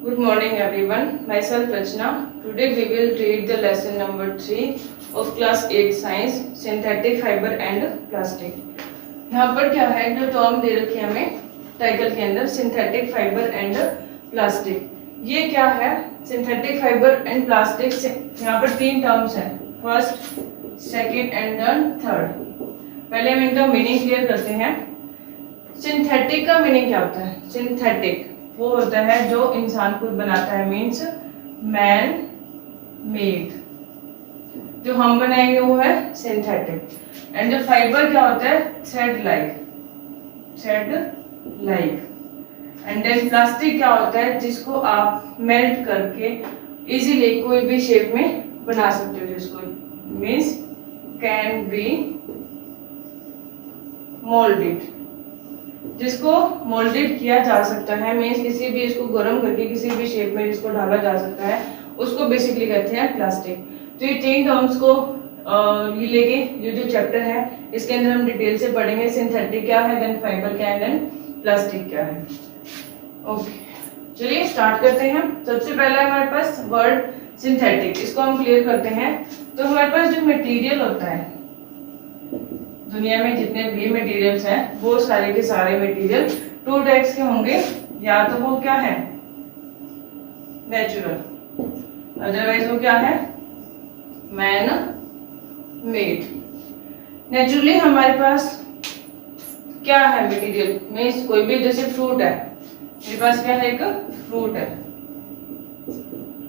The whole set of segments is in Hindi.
Good morning everyone. Myself Rachna. Today we will read the lesson number 3 of class 8 science synthetic fiber and plastic. यहाँ पर क्या है जो टर्म दे रखी है हमें टाइटल के अंदर सिंथेटिक फाइबर एंड प्लास्टिक। ये क्या है सिंथेटिक फाइबर एंड प्लास्टिक से यहाँ पर तीन टर्म्स हैं, first second and then third. पहले हम इनका मीनिंग क्लियर करते हैं। सिंथेटिक का मीनिंग क्या होता है? सिंथेटिक वो होता है जो इंसान खुद बनाता है, मीन्स मैन मेड। जो हम बनाएंगे वो है सिंथेटिक। एंड जो फाइबर क्या होता है? Thread like. And then plastic क्या होता है? जिसको आप मेल्ट करके इजीली कोई भी शेप में बना सकते हो, जिसको मीन्स कैन बी मोल्डेड, जिसको मोल्डेड किया जा सकता है, मीन्स किसी भी इसको गर्म करके किसी भी शेप में जिसको ढाला जा सकता है, उसको बेसिकली कहते हैं प्लास्टिक। तो ये तीन टर्म्स को ये लेके ये जो चैप्टर है इसके अंदर हम डिटेल से पढ़ेंगे। सिंथेटिक क्या है, देन फाइबर क्या है, देन प्लास्टिक क्या है। ओके, चलिए स्टार्ट करते हैं। सबसे पहला हमारे पास वर्ड सिंथेटिक, इसको हम क्लियर करते हैं। तो हमारे पास जो मटेरियल होता है, दुनिया में जितने भी मटेरियल्स हैं वो सारे के सारे मटेरियल टू टाइप्स के होंगे। या तो वो क्या है नेचुरल, अदरवाइज वो क्या है मैन मेड। नेचुरली हमारे पास क्या है मटेरियल, मीन्स कोई भी, जैसे फ्रूट है, मेरे पास क्या है, एक फ्रूट है।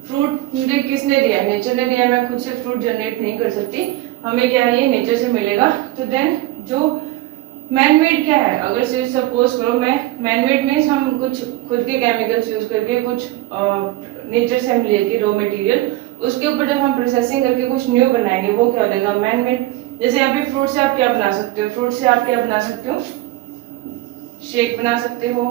फ्रूट मुझे किसने दिया? नेचर ने दिया। मैं खुद से फ्रूट जनरेट नहीं कर सकती, हमें क्या है ये नेचर से मिलेगा। तो देन जो मैन मेड क्या है, अगर सपोज करो मैं मैन मेड मीन्स हम कुछ खुद के केमिकल्स यूज करके कुछ नेचर से हम लेके रॉ मटेरियल उसके ऊपर जब हम प्रोसेसिंग करके कुछ न्यू बनाएंगे वो क्या हो जाएगा मैन मेड। जैसे यहाँ पे फ्रूट से आप क्या बना सकते हो? फ्रूट से आप क्या बना सकते हो? शेक बना सकते हो,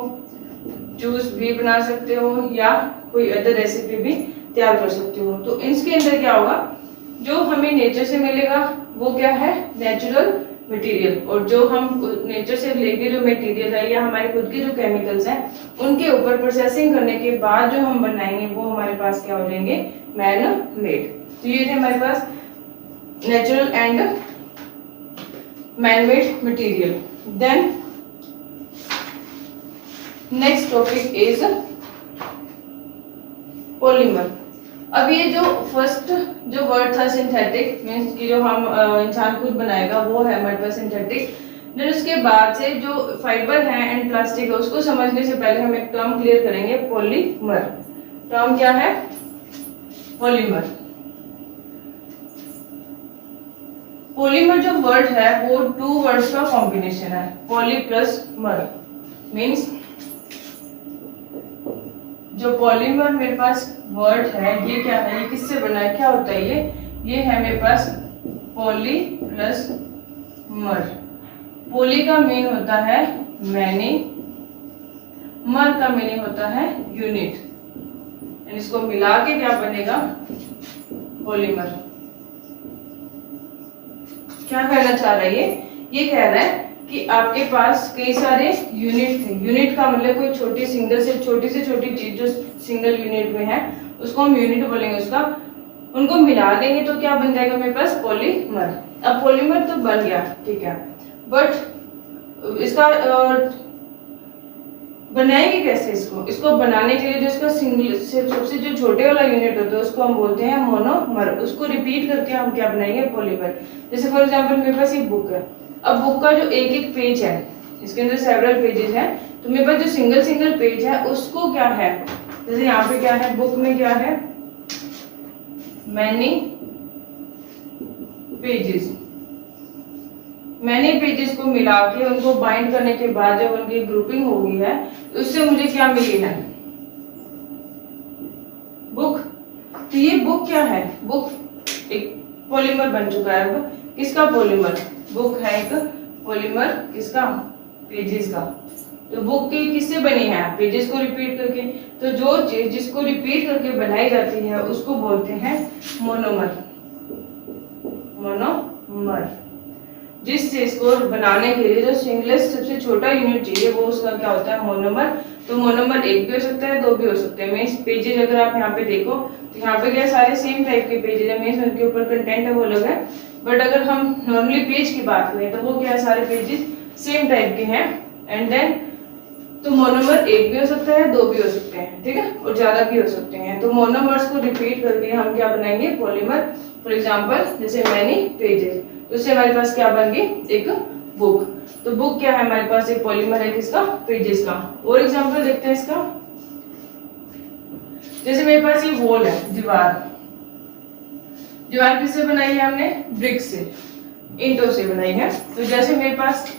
जूस भी बना सकते हो, या कोई अदर रेसिपी भी तैयार कर सकते हो। तो इसके अंदर क्या होगा, जो हमें नेचर से मिलेगा वो क्या है नेचुरल मटेरियल, और जो हम नेचर से लेके जो मटेरियल है या हमारे खुद के जो केमिकल्स हैं उनके ऊपर प्रोसेसिंग करने के बाद जो हम बनाएंगे वो हमारे पास क्या हो जाएंगे मैन मेड। तो ये थे हमारे पास natural and man made material. Then next topic is polymer. अब ये जो फर्स्ट जो वर्ड था सिंथेटिक, मीन्स कि जो हम इंसान खुद बनाएगा वो है हमारे पास सिंथेटिक। देन उसके बाद से जो फाइबर है एंड प्लास्टिक है उसको समझने से पहले हम एक टर्म क्लियर करेंगे, पॉलीमर। टर्म क्या है? पॉलीमर। पॉलीमर जो वर्ड है वो टू वर्ड्स का कॉम्बिनेशन है, पॉली प्लस मर। मीन्स जो पॉलीमर मेरे पास वर्ड है ये क्या है, ये किससे बना है, क्या होता है ये है मेरे पास पॉली प्लस मर। पॉली का मीन होता है मैनी, मर का मीनिंग होता है यूनिट। इसको मिला के क्या बनेगा पॉलीमर। क्या कहना चाह रहा है ये कह रहा है कि आपके पास कई सारे यूनिट थे। यूनिट का मतलब कोई छोटी से छोटी चीज जो सिंगल यूनिट में है उसको हम यूनिट बोलेंगे। उसका उनको मिला देंगे तो क्या बन जाएगा मेरे पास पॉलीमर। अब पॉलीमर तो बन गया, ठीक है, बट इसका बनाएंगे कैसे इसको बनाने के लिए जो इसका सिंगल सबसे जो छोटे वाला यूनिट होता है उसको हम बोलते हैं मोनोमर। उसको रिपीट करके हम क्या बनाएंगे पॉलीमर। जैसे फॉर एग्जांपल मेरे पास एक बुक है। अब बुक का जो एक एक पेज है इसके अंदर सेवरल पेजेस हैं, तो मेरे पास जो सिंगल पेज है उसको क्या है, जैसे यहाँ पे क्या है बुक में क्या है मैनी पेजेस। मैनी पेजेस को मिला के उनको बाइंड करने के बाद जब उनकी ग्रुपिंग हो गई है तो उससे मुझे क्या मिली है बुक। तो ये बुक क्या है, बुक एक पॉलीमर बन चुका है। अब किसका पॉलीमर? बुक है एक पॉलीमर, किसका? पेजेस का। तो बुक की किससे बनी है? पेजेस को रिपीट करके। तो जो चीज जिसको रिपीट करके बनाई जाती है उसको बोलते हैं मोनोमर। मोनोमर। जिस चीज को बनाने के लिए जो सिंगलेस्ट सबसे छोटा यूनिट चाहिए वो उसका क्या होता है, मोनोमर। तो मोनोमर एक भी हो सकता है, दो भी हो सकते हैं। मीन्स पेजेज अगर आप यहाँ पे देखो तो यहाँ पे क्या सारे सेम टाइप के पेजेज है, मीन्स उनके ऊपर कंटेंट है वो अलग है। बट अगर हम नॉर्मली पेज की बात करें तो वो क्या है, सारे पेजेस सेम टाइप के हैं। एंड देन तो मोनोमर एक भी हो सकता है, दो भी हो सकते हैं, ठीक है, और ज्यादा भी हो सकते हैं। तो मोनोमर्स को रिपीट करके हम क्या बनाएंगे, पॉलीमर। फॉर एग्जांपल जैसे मैनी पेजेस, तो इससे हमारे पास क्या बन गई, एक बुक। तो बुक क्या है हमारे पास, एक पॉलीमर है किसका, पेजेस का। और एग्जांपल देखते हैं इसका। जैसे मेरे पास ये वॉल है, दीवार। दीवार किससे बनाई है हमने, ब्रिक से, ईंटों से बनाई है। तो जैसे मेरे पास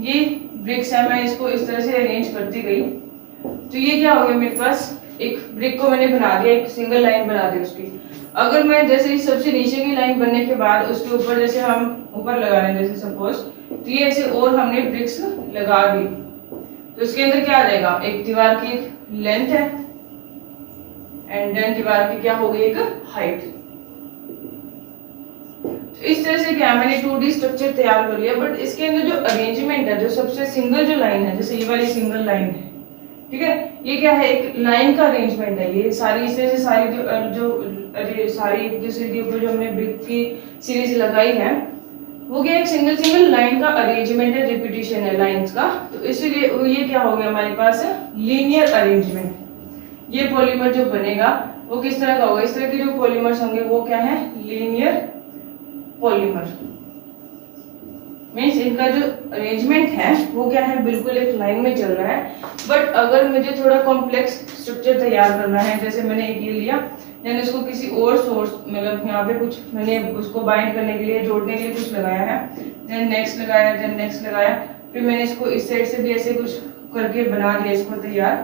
ये ब्रिक्स है, मैं इसको इस तरह से अरेंज करती गई, तो ये क्या हो गया मेरे पास, एक ब्रिक को मैंने बना दिया, एक सिंगल लाइन बना दी उसकी। अगर मैं जैसे इस सबसे नीचे की लाइन बनने के बाद उसके ऊपर जैसे हम ऊपर लगा रहे हैं, जैसे सपोज, तो ये ऐसे और हमने ब्रिक्स लगा दी, तो इसके अंदर क्या आ जाएगा, एक दीवार की लेंथ है एंड देन दीवार की क्या हो गई, एक हाइट। इस तरह से क्या मैंने 2D स्ट्रक्चर तैयार कर लिया। बट इसके अंदर जो अरेंजमेंट है, जो सबसे सिंगल जो लाइन है, जैसे ये वाली सिंगल लाइन है, ठीक है, ये क्या है, एक लाइन का अरेंजमेंट है। ये सारी इस तरह से सारी जो सीढ़ी ऊपर जो हमने ब्रिक की सीरीज लगाई है, वो क्या एक सिंगल सिंगल लाइन का अरेंजमेंट है, रिपीटिशन है लाइंस का। तो इसीलिए ये क्या हो गया हमारे पास, लीनियर अरेंजमेंट। ये पॉलीमर जो बनेगा वो किस तरह का होगा, इस तरह के जो पॉलीमर्स होंगे वो क्या है, लीनियर पॉलीमर। मीन्स इनका जो अरेंजमेंट है वो क्या है, बिल्कुल एक लाइन में चल रहा है। बट अगर मुझे थोड़ा कॉम्प्लेक्स स्ट्रक्चर तैयार करना है, जैसे मैंने एक ये लिया, देन इसको किसी और सोर्स, मतलब यहाँ पे कुछ मैंने उसको बाइंड करने के लिए, जोड़ने के लिए कुछ लगाया है, देन नेक्स्ट लगाया, देन नेक्स्ट लगाया, फिर मैंने इसको इस साइड से भी ऐसे कुछ करके बना दिया, इसको तैयार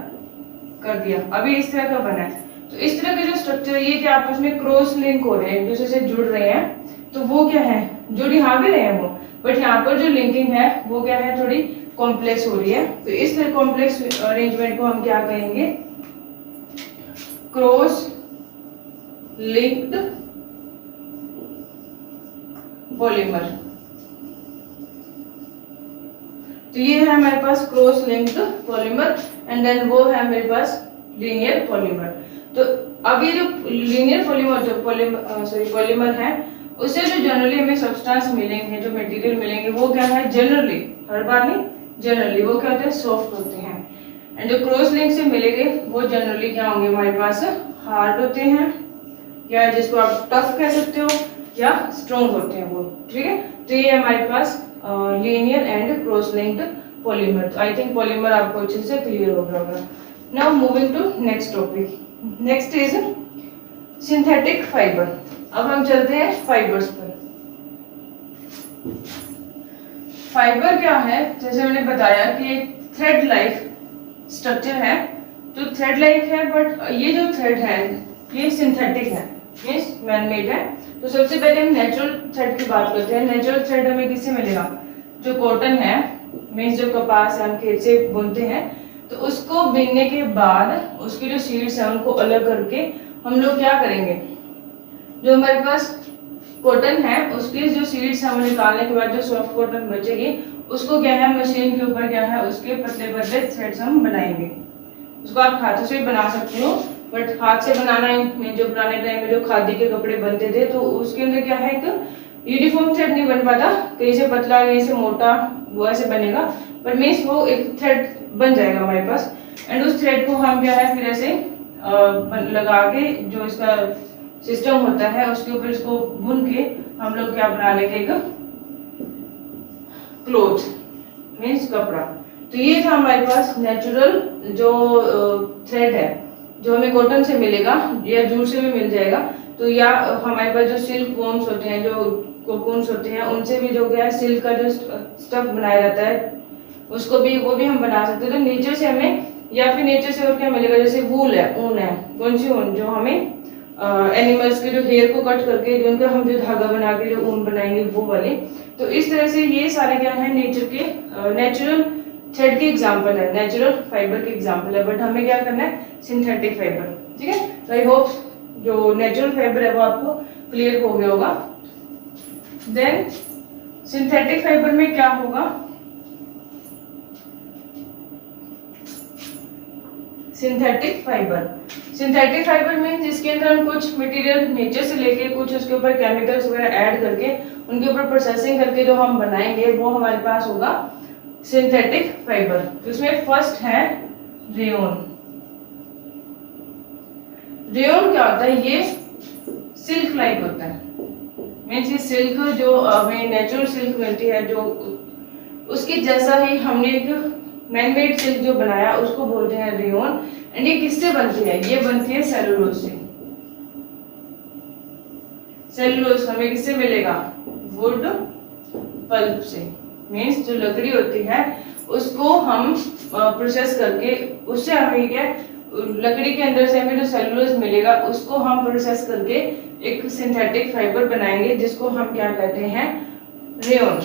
कर दिया, अभी इस तरह का बना है। तो इस तरह का जो स्ट्रक्चर है, ये क्या आपस में क्रॉस लिंक हो रहे हैं, एक दूसरे से जुड़ रहे हैं। तो वो क्या है, जुड़ यहाँ भी रहे हैं वो, बट यहाँ पर जो लिंकिंग है वो क्या है, थोड़ी कॉम्प्लेक्स हो रही है। तो इस तरह कॉम्प्लेक्स अरेंजमेंट को हम क्या कहेंगे, क्रॉस लिंक्ड पॉलीमर। तो ये है हमारे पास cross linked polymer and then वो है मेरे पास लीनियर पॉलीमर। तो अब ये जो लीनियर पॉलीमर, जो पॉलीमर है, उससे जो जनरली हमें सब्सटेंस मिलेंगे, जो मटेरियल मिलेंगे, वो क्या है, जनरली, हर बार नहीं, जनरली वो क्या होते हैं, सॉफ्ट होते हैं। एंड जो क्रॉस लिंक से मिलेंगे वो जनरली क्या होंगे हमारे पास, हार्ड होते हैं, या जिसको आप टफ कह सकते हो, या स्ट्रॉन्ग होते हैं वो, ठीक है। तो ये हमारे पास linear and cross linked polymer. तो आई थिंक पॉलीमर आपको अच्छे से क्लियर हो गया होगा। Now moving to next topic, next is synthetic fibre. अब हम चलते हैं फाइबर्स पर। फाइबर क्या है, जैसे मैंने बताया कि एक थ्रेड लाइक स्ट्रक्चर है, तो थ्रेड लाइक है, बट ये जो थ्रेड है ये सिंथेटिक है, मींस मैन मेड है। तो सबसे पहले हम नेचुरल थ्रेड की बात करते हैं। नेचुरल थ्रेड हमें किससे मिलेगा, जो कॉटन है, मींस जो कपास हम खेत से बुनते हैं, तो उसको बीनने के बाद उसकी जो सीड्स है उनको अलग करके हम लोग क्या करेंगे, जो हमारे पास कॉटन है उसकी जो सीड्स है वो निकालने के बाद जो सॉफ्ट कॉटन बचेगी, उसको क्या है, मशीन के ऊपर क्या है, उसके पतले पतले थ्रेड्स हम बनाएंगे। उसको आप हाथों से भी बना सकते हो, बट हाथ से बनाना में जो पुराने टाइम में जो खादी के कपड़े बनते थे, तो उसके अंदर क्या है, एक यूनिफॉर्म थ्रेड नहीं बन पाता, कहीं से पतला कहीं से मोटा, वो ऐसे बनेगा, बट मीन्स वो एक थ्रेड बन जाएगा हमारे पास। एंड उस थ्रेड को हम क्या है, फिर ऐसे लगा के जो इसका सिस्टम होता है उसके ऊपर इसको बुन के हम लोग क्या बना लेंगे, एक क्लोथ, मीन्स कपड़ा। तो ये था हमारे पास नेचुरल जो थ्रेड है, जो हमें कॉटन से मिलेगा या जूट से भी मिल जाएगा। तो या हमारे पास जो सिल्क वॉर्म्स होते हैं, जो कोकून्स होते हैं, उनसे भी जो क्या है, सिल्क का जो स्टफ बनाया जाता है, उसको भी, वो भी हम बना सकते हैं। तो नेचर से हमें, या फिर नेचर से और क्या मिलेगा, जैसे वूल है, ऊन है, कौन सी ऊन, जो हमें एनिमल्स के जो हेयर को कट करके जो उनका हम जो धागा बना के जो ऊन बनाएंगे वो वाले। तो इस तरह से ये सारे क्या है, नेचर के नेचुरल थ्रेड के एग्जांपल है, नेचुरल फाइबर के एग्जांपल है। बट हमें क्या करना है, सिंथेटिक फाइबर, ठीक है। तो आई होप जो नेचुरल फाइबर है वो आपको क्लियर हो गया होगा। देन सिंथेटिक फाइबर में क्या होगा, सिंथेटिक फाइबर में जिसके अंदर हम कुछ मटेरियल नेचर से लेके कुछ उसके ऊपर केमिकल्स वगैरह ऐड करके उनके ऊपर प्रोसेसिंग करके जो हम बनाएंगे वो हमारे पास होगा सिंथेटिक फाइबर। तो इसमें फर्स्ट है रेयन। रेयन क्या होता है, ये सिल्क लाइक होता है, मीन्स ये सिल्क जो हमें नेचुरल सिल्क मिलती है जो उसके जैसा ही हमने एक मैनमेड सिल्क जो बनाया उसको बोलते हैं रेयन। एंड ये किससे बनती है, ये बनती है सेलुलोज से। सेलुलोज हमें किससे मिलेगा, वुड पल्प से, मीन्स जो लकड़ी होती है उसको हम प्रोसेस करके उससे हमें क्या लकड़ी के अंदर से हमें जो सेलुलोज मिलेगा उसको हम प्रोसेस करके एक सिंथेटिक फाइबर बनाएंगे जिसको हम क्या कहते हैं, रेयन।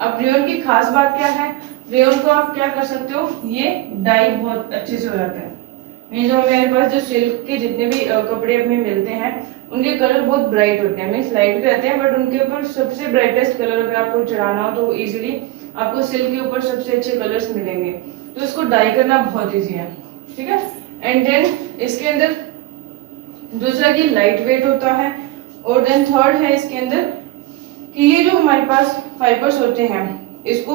अब रेयन की खास बात क्या है, रेयन को आप क्या कर सकते हो, ये डाई बहुत अच्छे से हो जाता है। मीन्स जो हमारे पास जो सिल्क के जितने भी कपड़े अपने मिलते हैं उनके कलर बहुत ब्राइट होते हैं, मीन्स लाइट रहते हैं बट उनके ऊपर सबसे ब्राइटेस्ट कलर अगर आपको चढ़ाना हो तो इजीली आपको सिल्क के ऊपर सबसे अच्छे कलर्स मिलेंगे। तो इसको डाई करना बहुत इजी है, ठीक है। एंड देन इसके अंदर दूसरा की लाइट वेट होता है, और देन थर्ड है इसके अंदर कि ये जो हमारे पास फाइबर्स होते हैं इसको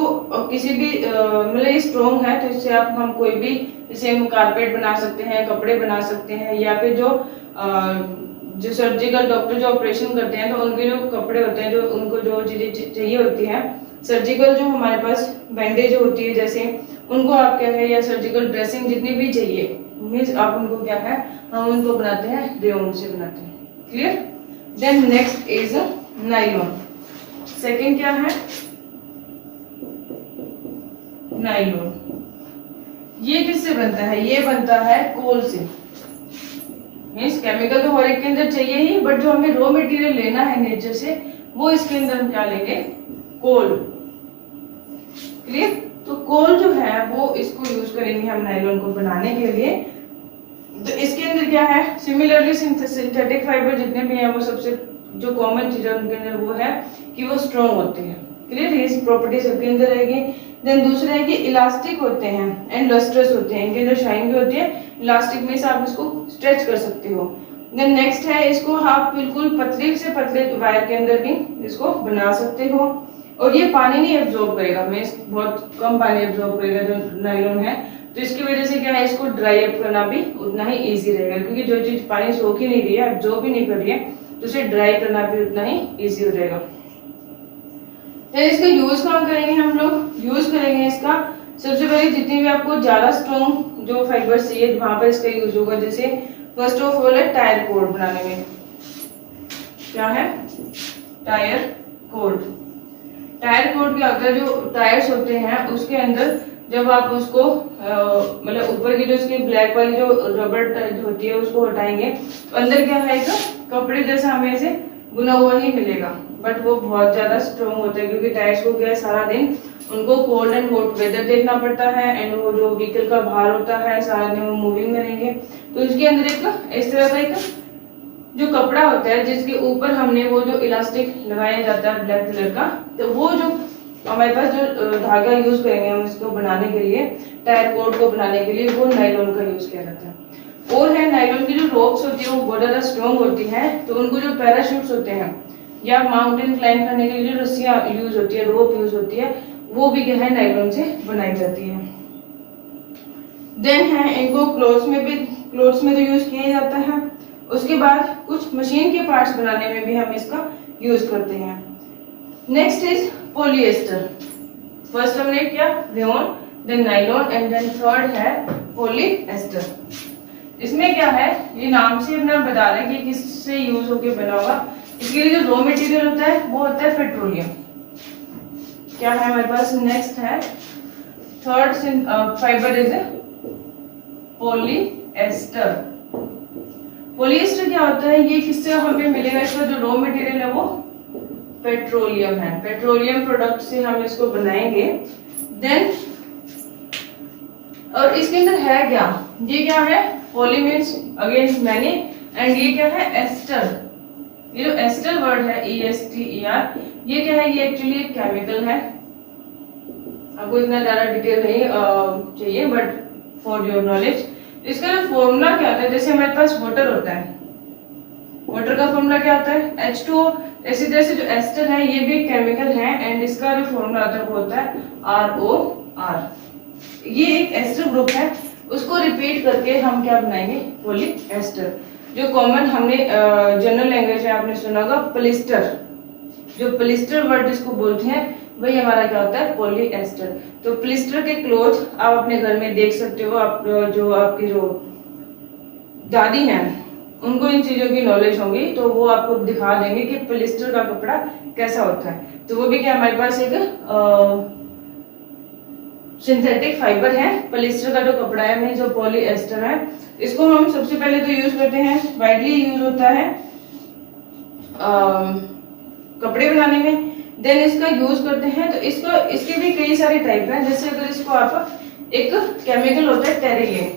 किसी भी मतलब ये स्ट्रॉन्ग है तो इससे आप हम कोई भी जैसे हम कारपेट बना सकते हैं, कपड़े बना सकते हैं, या फिर जो सर्जिकल डॉक्टर जो ऑपरेशन करते हैं तो उनके जो कपड़े होते हैं जो उनको जो चीजें चाहिए होती है सर्जिकल जो हमारे पास बैंडेज होती है जैसे उनको आप क्या है या सर्जिकल ड्रेसिंग जितनी भी चाहिए मीन्स आप उनको क्या है हम उनको बनाते हैं रेयन से बनाते हैं। Clear. Then next is nylon. Second क्या है, नायलॉन। ये किससे बनता है, ये बनता है कोल से। मीन्स केमिकल तो हर एक के अंदर चाहिए ही बट जो हमें रॉ मटेरियल लेना है नेचर से वो इसके अंदर हम क्या लेंगे, कोल। क्लियर। तो कोल जो है वो इसको यूज करेंगे हम नायलॉन को बनाने के लिए। तो इसके अंदर क्या है, सिमिलरली सिंथेटिक फाइबर जितने भी हैं वो सबसे जो कॉमन चीज है उनके अंदर वो है कि वो स्ट्रॉन्ग होते हैं। क्लियर। ये प्रॉपर्टी सबके अंदर रहेगी। देन दूसरा है कि इलास्टिक होते हैं एंड लस्ट्रस होते हैं, इनके अंदर शाइन भी होती है, इलास्टिक में से आप इसको स्ट्रेच कर सकते हो। देन नेक्स्ट है इसको आप बिल्कुल पतले से पतले वायर के अंदर भी इसको बना सकते हो, और ये पानी नहीं एब्जॉर्ब करेगा, मैं बहुत कम पानी एब्जॉर्ब करेगा जो नायलॉन है। तो इसकी वजह से क्या है इसको ड्राई अप करना भी उतना ही इजी रहेगा, क्योंकि जो चीज पानी सोख ही नहीं रही है एब्जॉर्ब भी नहीं कर रही है तो उसे ड्राई करना भी उतना ही इजी हो जाएगा। तो इसका यूज कहाँ करेंगे हम लोग, यूज करेंगे इसका सबसे पहले जितनी भी आपको ज्यादा स्ट्रॉन्ग जो फाइबर चाहिए वहां पर इसका यूज होगा। जैसे फर्स्ट ऑफ ऑल है टायर कोड बनाने में, क्या है टायर कोड। टायर कोड क्या होता है, जो टायर्स होते हैं उसके अंदर जब आप उसको मतलब ऊपर की जो इसकी ब्लैक वाली जो रबर होती है उसको हटाएंगे तो अंदर क्या है एक कपड़े जैसा हमें इसे बुना हुआ ही मिलेगा, बट वो बहुत ज्यादा स्ट्रॉन्ग होता है क्योंकि टायर्स को क्या है सारा दिन उनको कोल्ड एंड हॉट वेदर देखना पड़ता है एंड वो जो व्हीकल का भार होता है सारा दिन वो मूविंग में रहेंगे। तो इसके अंदर एक इस तरह का एक जो कपड़ा होता है जिसके ऊपर हमने वो जो इलास्टिक लगाया जाता है ब्लैक कलर का, तो वो जो हमारे पास जो धागा यूज करेंगे हम इसको बनाने के लिए टायर कोड को बनाने के लिए वो नायलॉन का यूज किया जाता है। और है नायलॉन की जो रोप्स होती है वो बहुत ज्यादा स्ट्रॉन्ग होती है, तो उनको जो पैराशूट्स होते हैं या माउंटेन क्लाइंब करने के लिए जो रस्सियां यूज होती है, रोप यूज होती है, वो भी क्या है नायलॉन से बनाई जाती है। देन है इनको क्लोथ्स में तो यूज किया जाता है। उसके बाद कुछ मशीन के पार्ट्स बनाने में भी हम इसका यूज करते हैं। Next is polyester. फर्स्ट हमने क्या rayon, then nylon and then third है पॉलिएस्टर। इसमें क्या है, ये नाम से अपना बता रहे हैं कि किससे यूज होके बना हुआ। इसके लिए जो रॉ मटेरियल होता है वो होता है पेट्रोलियम। क्या है हमारे पास, नेक्स्ट है third fibre is polyester. Polyester क्या होता है, ये किससे हमें मिलेगा, इसका जो रॉ मटेरियल है वो पेट्रोलियम है। पेट्रोलियम प्रोडक्ट से हम इसको बनाएंगे। देन और इसके अंदर है क्या, ये क्या है, poly means again many, and ये क्या है एस्टर। ये जो एस्टर वर्ड है ESTER, ये क्या है, ये एक्चुअली एक केमिकल है, आपको इतना ज्यादा डिटेल नहीं चाहिए, बट फॉर योर नॉलेज इसका फॉर्मूला क्या होता है, जैसे हमारे पास वाटर होता है, वाटर का फॉर्मूला क्या होता है H2O। इसी तरह से जो एस्टर है ये भी केमिकल है एंड इसका जो फॉर्मूला होता है वो होता है ROR। ये एक एस्टर ग्रुप है, उसको रिपीट करके हम क्या बनाएंगे, पॉलीएस्टर। जो कॉमन हमने जनरल लैंग्वेज में आपने सुना होगा पॉलिएस्टर, जो पॉलिएस्टर वर्ड जिसको बोलते हैं वही हमारा क्या होता है, पॉलीएस्टर। तो पॉलिएस्टर के क्लोथ आप अपने घर में देख सकते हो, आप जो आपकी जो दादी हैं उनको इन चीजों की नॉलेज होगी तो वो आपको दिखा देंगे कि पॉलिएस्टर का कपड़ा कैसा होता है। तो वो भी क्या हमारे पास एक सिंथेटिक फाइबर है, पॉलिएस्टर का जो कपड़ा है में जो पॉलीएस्टर है, इसको हम सबसे पहले तो यूज करते हैं, वाइडली यूज होता है कपड़े बनाने में। देन इसका यूज करते हैं तो इसके भी कई सारे टाइप हैं, जैसे अगर इसको आप एक केमिकल होता है टेरिलीन,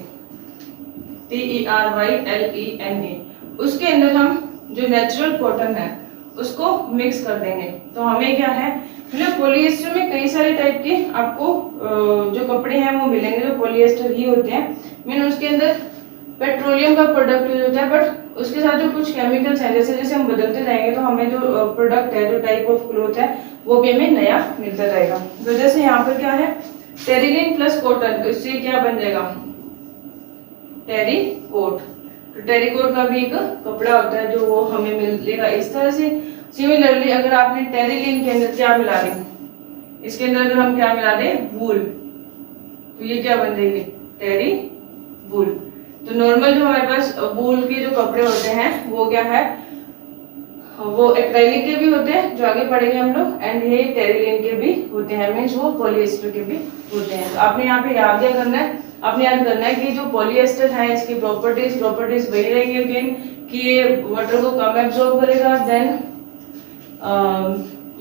TERYLENA, उसके अंदर हम जो नेचुरल कॉटन है उसको मिक्स कर देंगे तो हमें क्या है, मतलब पॉलीएस्टर में कई सारे टाइप के आपको जो कपड़े हैं वो मिलेंगे जो पॉलीएस्टर ही होते हैं। मीन उसके अंदर पेट्रोलियम का प्रोडक्ट यूज होता है, बट उसके साथ जो कुछ केमिकल्स हैं, जैसे जैसे हम बदलते जाएंगे तो हमें जो प्रोडक्ट है, जो टाइप ऑफ क्लोथ है वो भी हमें नया मिलता जाएगा। तो जैसे यहाँ पर क्या है, टेरिलीन प्लस कॉटन, तो इससे क्या बन जाएगा, टेरीकोट। तो टेरीकोट का भी एक कपड़ा होता है जो वो हमें मिलेगा इस तरह से। सिमिलरली अगर आपने टेरिलीन के अंदर क्या मिला दें, इसके अंदर अगर हम क्या मिला दें, वूल, तो ये क्या बन जाएगी, टेरी वूल। तो नॉर्मल जो हमारे पास वूल के जो कपड़े होते हैं वो क्या है, वो एक्रेलिक के भी होते हैं जो आगे पढ़ेंगे हम लोग, एंड ये टेरिलीन के भी होते हैं, मीन्स वो पॉलीएस्टर के भी होते हैं। तो आपने यहाँ पे याद क्या करना है, आपने याद करना है कि जो पॉलीएस्टर है इसकी प्रॉपर्टीज वही रहेंगी अगेन, कि ये वाटर को कम एब्जॉर्ब करेगा, देन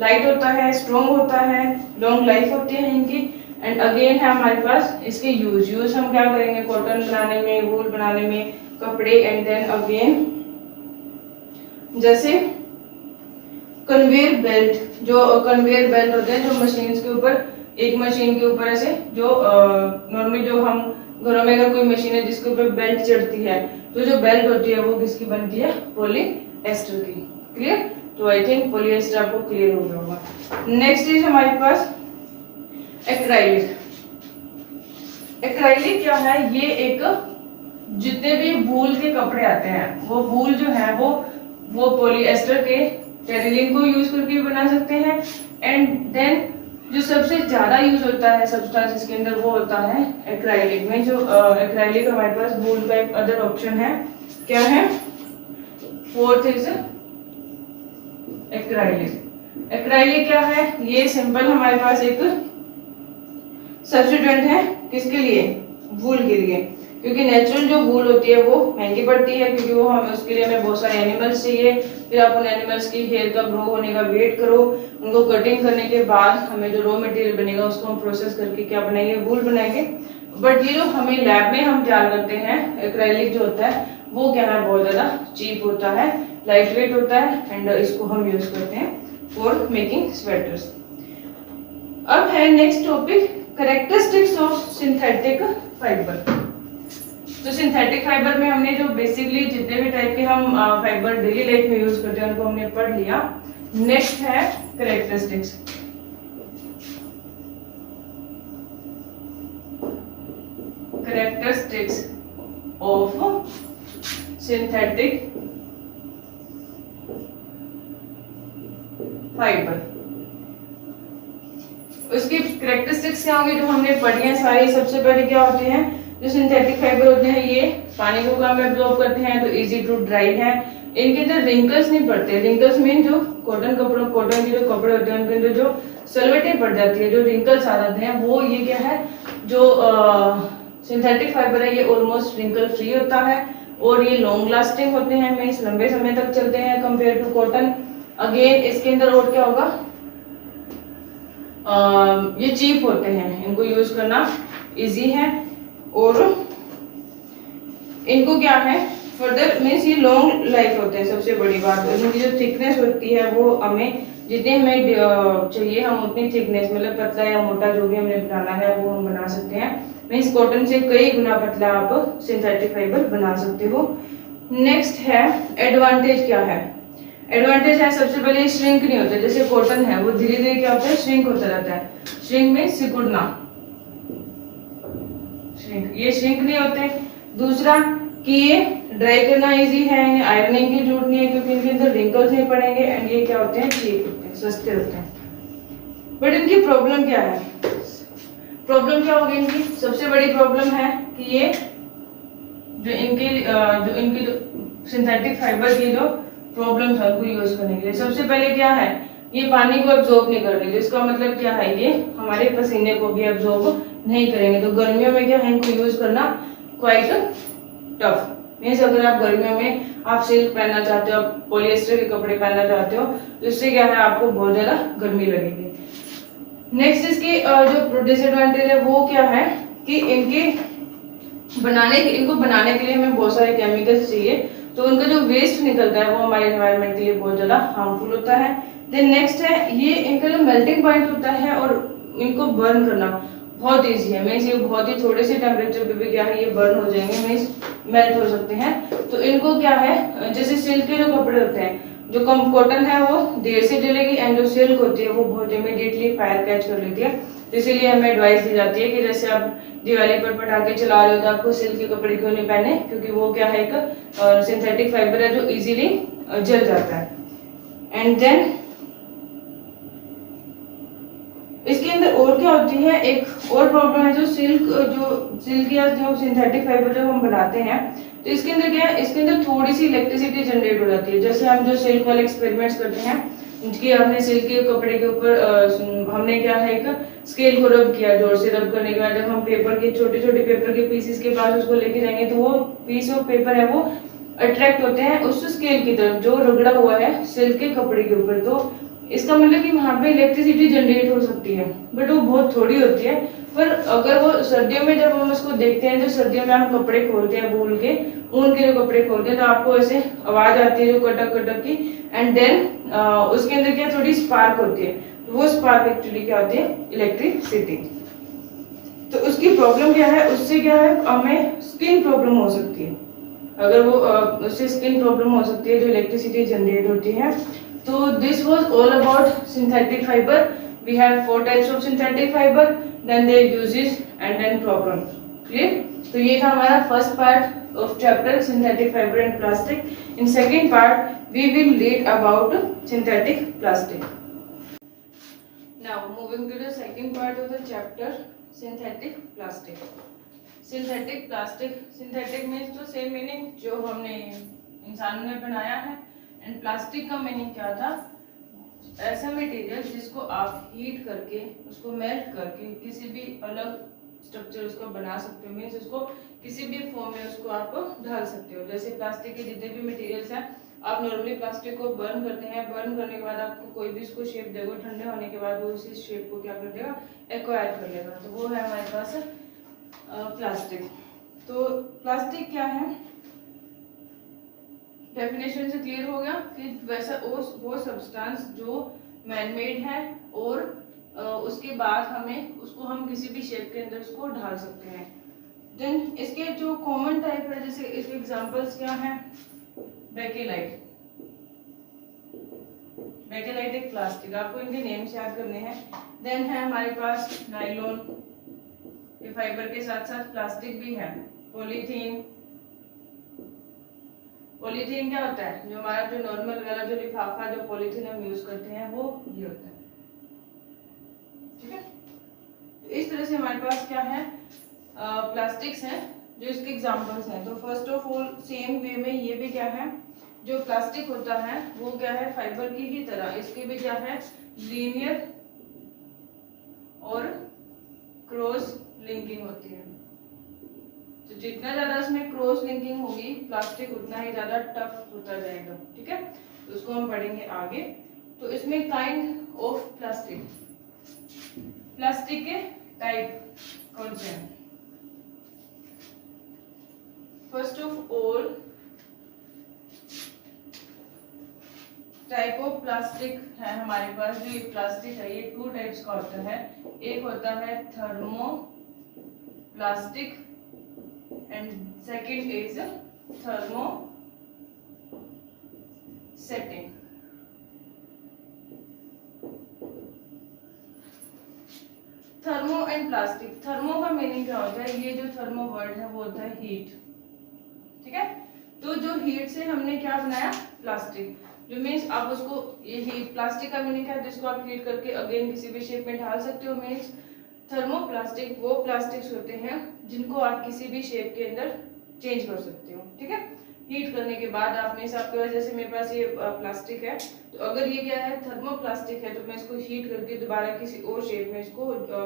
लाइट होता है, स्ट्रॉन्ग होता है, लॉन्ग लाइफ होती है इनकी, एंड अगेन है हमारे पास इसके यूज हम क्या करेंगे, कॉटन बनाने में, वूल बनाने में, कपड़े, एंड देन अगेन जैसे कन्वेयर बेल्ट, जो कन्वेयर बेल्ट होते हैं जो मशीन के ऊपर, एक मशीन के ऊपर ऐसे जो नॉर्मली जो हम घरों में अगर कोई मशीन है जिसके ऊपर बेल्ट चढ़ती है तो जो बेल्ट होती है वो किसकी बनती है, पॉलीएस्टर की। क्लियर? तो आई थिंक पॉलीएस्टर आपको क्लियर हो गया होगा। नेक्स्ट इज हमारे पास एक्राइलिक। एक्राइलिक क्या है, ये एक जितने भी वूल के कपड़े आते हैं वो वूल जो है वो पॉलीएस्टर के टेरिलीन को यूज करके बना सकते हैं, एंड देन जो सबसे ज्यादा यूज होता है सब्सटेंस इसके अंदर वो होता है एक्राइलिक में। जो एक्राइलिक हमारे पास वूल का एक अदर ऑप्शन है, क्या है, फोर्थ इज एक्राइलिक। एक्राइलिक क्या है, ये सिंपल हमारे पास एक सब्स्टिट्यूएंट है, किसके लिए, वूल के लिए, क्योंकि नेचुरल जो वूल होती है वो महंगी पड़ती है, क्योंकि वो हम उसके लिए हमें बहुत सारे एनिमल्स चाहिए, फिर आप उन एनिमल्स की हेयर का ग्रो होने का वेट करो, उनको कटिंग करने के बाद हमें जो रॉ मटेरियल बनेगा उसको हम प्रोसेस करके क्या बनाएंगे, वूल बनाएंगे। बट ये जो हमें लैब में हम तैयार करते हैं एक्रेलिक जो होता है वो क्या है, बहुत ज्यादा चीप होता है, लाइट वेट होता है, एंड इसको हम यूज करते हैं फॉर मेकिंग स्वेटर्स। अब है next topic, characteristics of synthetic fibre. तो सिंथेटिक फाइबर में हमने जो बेसिकली जितने भी टाइप के हम फाइबर डेली लाइफ में यूज करते हैं उनको हमने पढ़ लिया। नेक्स्ट है characteristics. Characteristics of synthetic fibre. उसकी कैरेक्टरिस्टिक्स क्या होंगे जो हमने पढ़ी है सारी। सबसे पहले क्या होते हैं, जो सिंथेटिक फाइबर होते हैं ये पानी को कम एब्जॉर्ब करते हैं, तो इजी टू ड्राई है, इनके अंदर रिंकल्स नहीं पड़ते। रिंकल्स मीन जो कॉटन के जो कपड़े होते हैं उनके अंदर जो सलवटें पड़ जाती है, जो रिंकल्स आ जाते हैं, वो ये क्या है, जो सिंथेटिक फाइबर है ये ऑलमोस्ट रिंकल फ्री होता है और ये लॉन्ग लास्टिंग होते हैं, मींस लंबे समय तक चलते हैं कंपेयर टू कॉटन। अगेन इसके अंदर और क्या होगा, ये चीप होते हैं, इनको यूज करना इजी है, और इनको क्या है फर्दर मीन्स ये लॉन्ग लाइफ होते हैं। सबसे बड़ी बात इनकी जो थिकनेस होती है वो हमें जितने हमें चाहिए हम उतनी थिकनेस, मतलब पतला या मोटा जो भी हमें बनाना है वो हम बना सकते हैं। मीन्स कॉटन से कई गुना पतला आप सिंथेटिक फाइबर बना सकते हो। नेक्स्ट है एडवांटेज क्या है। एडवांटेज है सबसे पहले श्रिंक नहीं होता, जैसे कॉटन है वो धीरे धीरे क्या होता है श्रिंक होता रहता है। श्रिंक में सिकुड़ना, श्रिंक, ये श्रिंक नहीं होते। दूसरा कि ये ड्राई करना इजी है, आयरनिंग की जरूरत नहीं है क्योंकि इनके अंदर रिंकल्स नहीं पड़ेंगे। एंड ये क्या होते हैं चीप होते हैं, सस्ते होते हैं। बट इनकी प्रॉब्लम क्या है, प्रॉब्लम क्या होगी इनकी, सबसे बड़ी प्रॉब्लम है कि ये जो इनकी सिंथेटिक फाइबर की जो प्रॉब्लम्स है उनको यूज करने के लिए, सबसे पहले क्या है ये पानी को एब्जॉर्ब नहीं कर रही, इसका मतलब क्या है ये हमारे पसीने को भी एब्जॉर्ब नहीं करेंगे। तो गर्मियों में क्या है इनको यूज करना क्वाइट टफ। मीन्स अगर आप गर्मियों में आप सिल्क पहनना चाहते हो, आप पॉलिएस्टर के कपड़े पहनना चाहते हो, तो इससे क्या है आपको बहुत ज्यादा गर्मी लगेगी। नेक्स्ट इसकी जो डिसएडवांटेज है वो क्या है कि इनको बनाने के लिए हमें बहुत सारे केमिकल्स चाहिए, तो उनका जो वेस्ट निकलता है वो हमारे एनवायरनमेंट के लिए बहुत ज्यादा हार्मफुल होता है। देन नेक्स्ट है ये इनका जो मेल्टिंग पॉइंट होता है और इनको बर्न करना बहुत ईजी है। मीन्स ये बहुत ही थोड़े से टेम्परेचर पे भी क्या है ये बर्न हो जाएंगे, मीन्स मेल्ट हो सकते हैं। तो इनको क्या है जैसे सिल्क के जो कपड़े होते हैं, जो कम कॉटन है वो देर से जलेगी एंड जो सिल्क होती है वो बहुत इमीडिएटली फायर कैच कर लेती है। तो इसीलिए हमें एडवाइस दी जाती है कि जैसे आप दिवाली पर पटाखे चला रहे हो तो आपको सिल्क के कपड़े क्यों नहीं पहने, क्योंकि वो क्या है एक सिंथेटिक फाइबर है जो इजीली जल जाता है। एंड देन इसके अंदर और क्या होती है, एक और प्रॉब्लम है जो सिल्क या जो सिंथेटिक फाइबर जो हम बनाते हैं, तो इसके अंदर क्या है इसके अंदर थोड़ी सी इलेक्ट्रिसिटी जनरेट हो जाती है। जैसे हम जो सिल्क वाले एक्सपेरिमेंट्स करते हैं कि हमने सिल्क के कपड़े के ऊपर हमने क्या है एक स्केल को रब किया, जोर से रब करने के बाद जब हम पेपर के छोटे छोटे पेपर के पीसेस के पास उसको लेके जाएंगे तो वो पीस ऑफ पेपर है वो अट्रैक्ट होते हैं उस स्केल की तरफ जो रगड़ा हुआ है सिल्क के कपड़े के ऊपर। तो इसका मतलब कि वहां पे इलेक्ट्रिसिटी जनरेट हो सकती है, बट वो बहुत थोड़ी होती है। पर अगर वो सर्दियों में जब हम उसको देखते हैं, जो सर्दियों में हम कपड़े खोलते हैं वूल के, ऊन के जो कपड़े खोलते हैं, तो आपको ऐसे आवाज आती है जो कटक कटक की। एंड देन उसके अंदर क्या थोड़ी स्पार्क होती है, वो स्पार्क एक्चुअली क्या होती है इलेक्ट्रिसिटी। तो उसकी प्रॉब्लम क्या है, उससे क्या है हमें स्किन प्रॉब्लम हो सकती है। अगर वो उससे स्किन प्रॉब्लम हो सकती है जो इलेक्ट्रिसिटी जनरेट होती है। So this was all about synthetic fiber. We have 4 types of synthetic fiber, then their uses and then problems. Clear? तो ये था हमारा first part of chapter synthetic fiber and plastic. In second part, we will read about synthetic plastic. Now moving to the second part of the chapter, synthetic plastic. Synthetic plastic, synthetic means तो same meaning जो हमने इंसानों ने बनाया है। एंड प्लास्टिक का मीनिंग क्या था, ऐसा मटेरियल जिसको आप हीट करके उसको मेल्ट करके किसी भी अलग स्ट्रक्चर उसको बना सकते हो। मीन्स उसको किसी भी फॉर्म में उसको आप ढाल सकते हो। जैसे प्लास्टिक के जितने भी मटेरियल्स हैं, आप नॉर्मली प्लास्टिक को बर्न करते हैं, बर्न करने के बाद आपको कोई भी उसको शेप देगा, ठंडे होने के बाद वो उसी शेप को क्या कर देगा एक्वायर कर लेगा। तो वो है हमारे पास प्लास्टिक। तो प्लास्टिक क्या है, डेफिनेशन से क्लियर हो गया कि वैसा वो सब्सटेंस जो मैनमेड है और उसके बाद हम किसी भी शेप के अंदर उसको ढाल सकते हैं। देन इसके जो कॉमन टाइप है, जैसे इसके एग्जांपल्स क्या हैं, बेकेलाइट। बेकेलाइट एक प्लास्टिक, आपको इनके नेम्स याद करने हैं। देन है हमारे पास नायलॉन, ये फाइबर के साथ साथ प्लास्टिक भी है। पॉलीथीन, पॉलीथीन क्या होता है, जो हमारा जो नॉर्मल वाला जो लिफाफा जो पॉलीथीन हम यूज करते हैं वो ये होता है। ठीक है, तो इस तरह से हमारे पास क्या है प्लास्टिक्स हैं जो इसके एग्जांपल्स हैं। तो first of all same way में ये भी क्या है, जो प्लास्टिक होता है वो क्या है फाइबर की ही तरह इसके भी क्या है लीनियर और क्रॉस लिंकिंग होती है। तो जितना ज्यादा इसमें क्रॉस लिंकिंग होगी प्लास्टिक उतना ही ज्यादा टफ होता जाएगा। ठीक है, तो उसको हम पढ़ेंगे आगे। तो इसमें काइंड ऑफ प्लास्टिक, प्लास्टिक के टाइप कौन से हैं। First of all type of plastic है हमारे पास। जो ये प्लास्टिक है ये टू टाइप्स का होता है। एक होता है thermo plastic and second is thermo setting. Thermo and plastic. Thermo का मीनिंग क्या होता है? ये जो थर्मो वर्ड है वो होता है हीट, ठीक है। तो जो हीट से हमने क्या बनाया? प्लास्टिक। जो मीन्स आप उसको, ये हीट प्लास्टिक का मीनिंग क्या है? जिसको आप हीट करके अगेन किसी भी शेप में ढाल सकते हो। मीन्स थर्मोप्लास्टिक वो प्लास्टिक्स होते हैं जिनको आप किसी भी शेप के अंदर चेंज कर सकते हो, ठीक है। हीट करने के बाद आपने आपके पास, जैसे मेरे पास ये प्लास्टिक है, तो अगर ये क्या है? थर्मोप्लास्टिक है, तो मैं इसको हीट करके दोबारा किसी और शेप में इसको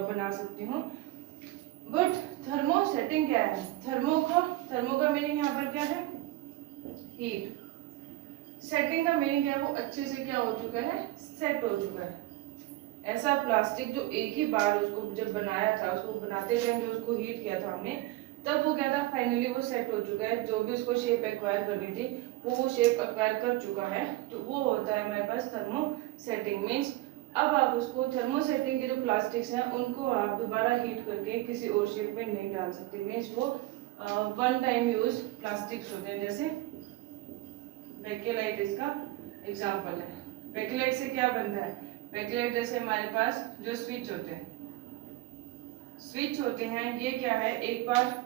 बना सकती हूँ। बट थर्मो सेटिंग क्या है? थर्मो का मीनिंग यहाँ पर क्या है? हीट। सेटिंग का मीनिंग क्या है? वो अच्छे से क्या हो चुका है? सेट हो चुका है। ऐसा प्लास्टिक जो एक ही बार उसको जब बनाया था, उसको बनाते टाइम जो उसको हीट किया था हमने, तब वो क्या था? फाइनली वो सेट हो चुका है। जो भी उसको शेप एक्वायर करनी थी वो शेप एक्वायर कर चुका है। तो वो होता है हमारे पास थर्मो सेटिंग। मीन्स अब आप उसको, थर्मो सेटिंग के जो प्लास्टिक्स हैं उनको आप दोबारा हीट करके किसी और शेप में नहीं डाल सकते। मीन्स वो वन टाइम यूज प्लास्टिक्स होते हैं। जैसे बेकेलाइट इसका एग्जाम्पल है। बेकेलाइट से क्या बनता है? बेकेलाइट जैसे हमारे पास जो स्विच होते हैं, ये क्या है? एक बार